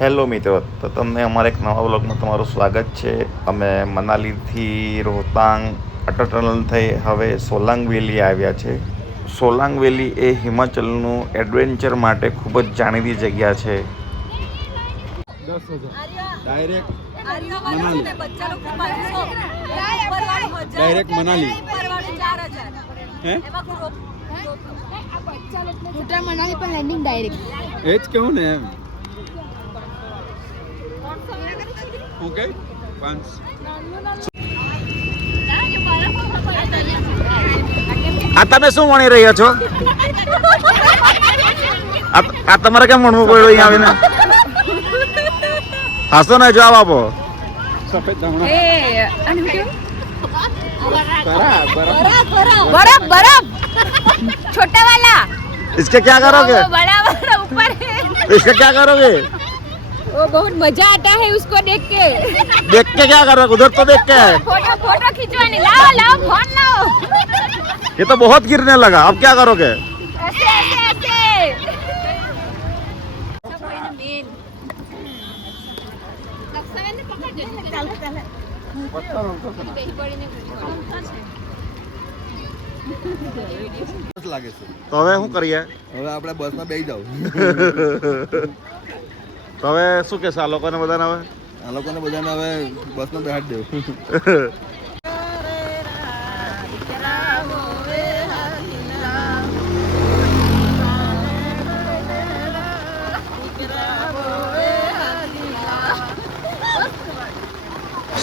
Hello મિત્રો, તો તમને અમારા એક નવા વ્લોગમાં તમારું સ્વાગત છે. અમે મનાલીથી રોહતાંગ અટલ ટનલ થઈ હવે સોલાંગ વેલી આવ્યા છે. સોલાંગ વેલી એ હિમાચલનું એડવેન્ચર માટે ખૂબ જ જાણીતી જગ્યા છે. डायरेक्ट मनाली छोटा मनाली पर लैंडिंग डायरेक्ट एज क्यों ने ओके पांच આ તમે શું વણી રહ્યા છો? આ તમારે કેમ વણવું પડ્યું અહીંયા આવીને? હાસો ને જવાબ આપો. सफेद दामना बर्फ बर्फ छोटा वाला इसके क्या करोगे? वो बड़ा वाला ऊपर है इसका क्या करोगे? वो बहुत मजा आता है उसको देख के क्या करोगे? उधर तो देख के फोटो फोटो खिंचवाने लाओ लाओ फोन लाओ ये तो बहुत गिरने लगा. अब क्या करोगे? ऐसे ऐसे ऐसे લાગે છે. તો હવે શું કરીએ? હવે આપણે બસમાં બેસી જાવ. તો હવે શું કહેશે આ લોકોને બધાને? હવે આ લોકોને બધાને હવે બસમાં બેસાડી દેવું.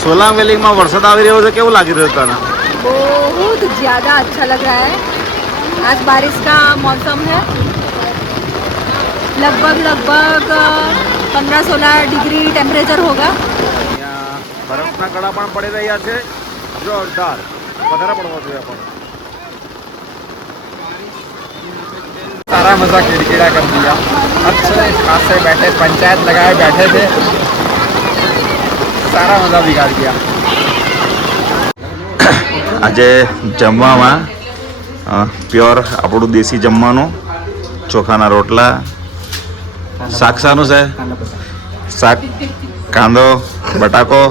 સોલાંગ વેલીમાં વરસાદ આવી રહ્યો છે. કેવું લાગી રહ્યું તને? बहुत ज़्यादा अच्छा लग रहा है. आज बारिश का मौसम है. लगभग 15-16 डिग्री टेम्परेचर होगा. અહીંયા બરફના કડા પણ પડી રહ્યા છે. જોરદાર વધારે પડવા જોઈએ પણ. सारा मजा किड़किड़ा कर दिया. अच्छे खासे बैठे पंचायत लगाए बैठे थे. सारा मजा बिगाड़ दिया. આજે જમવામાં પ્યોર આપણું દેશી જમવાનું, ચોખાના રોટલા, શાક શાનું છે? શાક, કાંદો, બટાકો,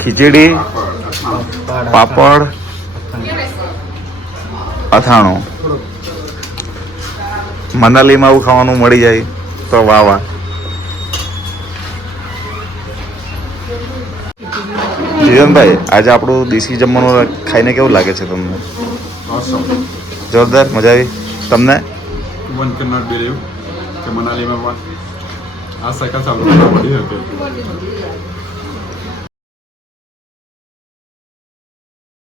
ખીચડી, પાપડ, અથાણું. મનાલીમાં આવું ખાવાનું મળી જાય તો વાહ વાહ. જીવનભાઈ, આજે આપણું દેશી જમવાનું ખાઈને કેવું લાગે છે તમને? જોરદાર, મજા આવી. તમને? One cannot believe કે મનાલીમાં પણ આ સાયકલ ચાલુ કરવા પડી હતી.